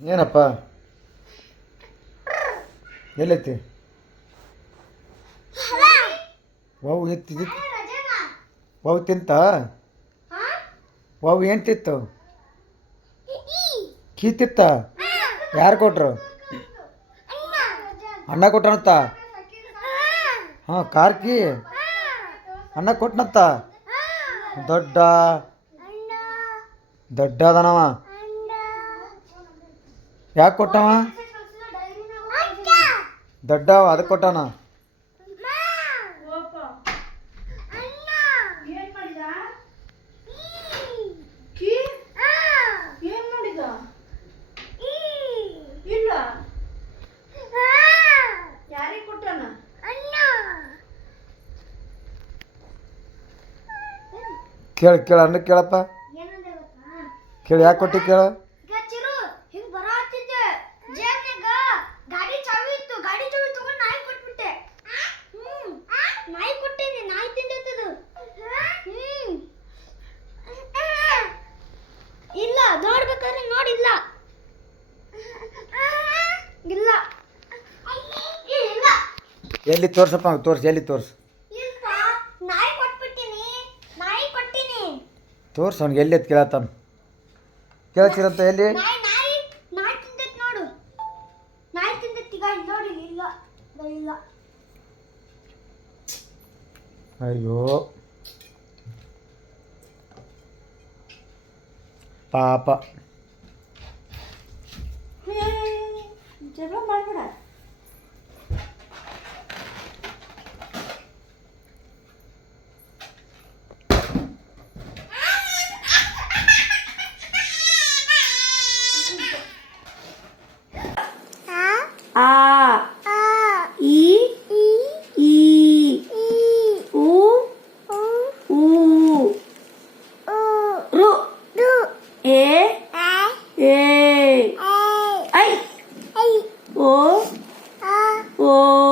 ಏನಪ್ಪ? ಎಲ್ಲೈತಿ? ವಾವು ಎತ್ತಿದ ವಾವು, ತಿಂತ? ವಾವು, ಏನು ತಿತ್ತು? ಕೀ ತಿತ್ತ? ಯಾರು ಕೊಟ್ರು? ಅಣ್ಣ ಕೊಟ್ಟನಂತ ಹಾಂ, ಕಾರ್ ಕೀ? ಅಣ್ಣ ಕೊಟ್ಟನಂತ ದೊಡ್ಡ. ದೊಡ್ಡ ಅದನವ ಯಾಕೆ ಕೊಟ್ಟವ? ದೊಡ್ಡವ ಅದಕ್ಕೆ ಕೊಟ್ಟನ? ಕೇಳ ಕೇಳ ಅನ್ನ ಕೇಳಪ್ಪ. ಕೇಳಿ ಯಾಕೆ ಕೊಟ್ಟಿ ಕೇಳು? ಎಲ್ಲಿ ತೋರ್ಸಪ್ಪ ತೋರ್ಸು ಎಲ್ಲಿ ತೋರ್ಸು? ತೋರ್ಸು ಅವ್ನಿಗೆ ಎಲ್ಲಿ ಎತ್ ಕೇಳತ್ತಾನ ಕೇಳ್ತಿರಂತ ಎಲ್ಲಿ? ಅಯ್ಯೋ. ಪಾಪ. ಜಗಳ ಮಾಡ್ಬೇಡ. 아, 아 이, 이, 오, 우, 루, 에, 에, 아이, 오, 오.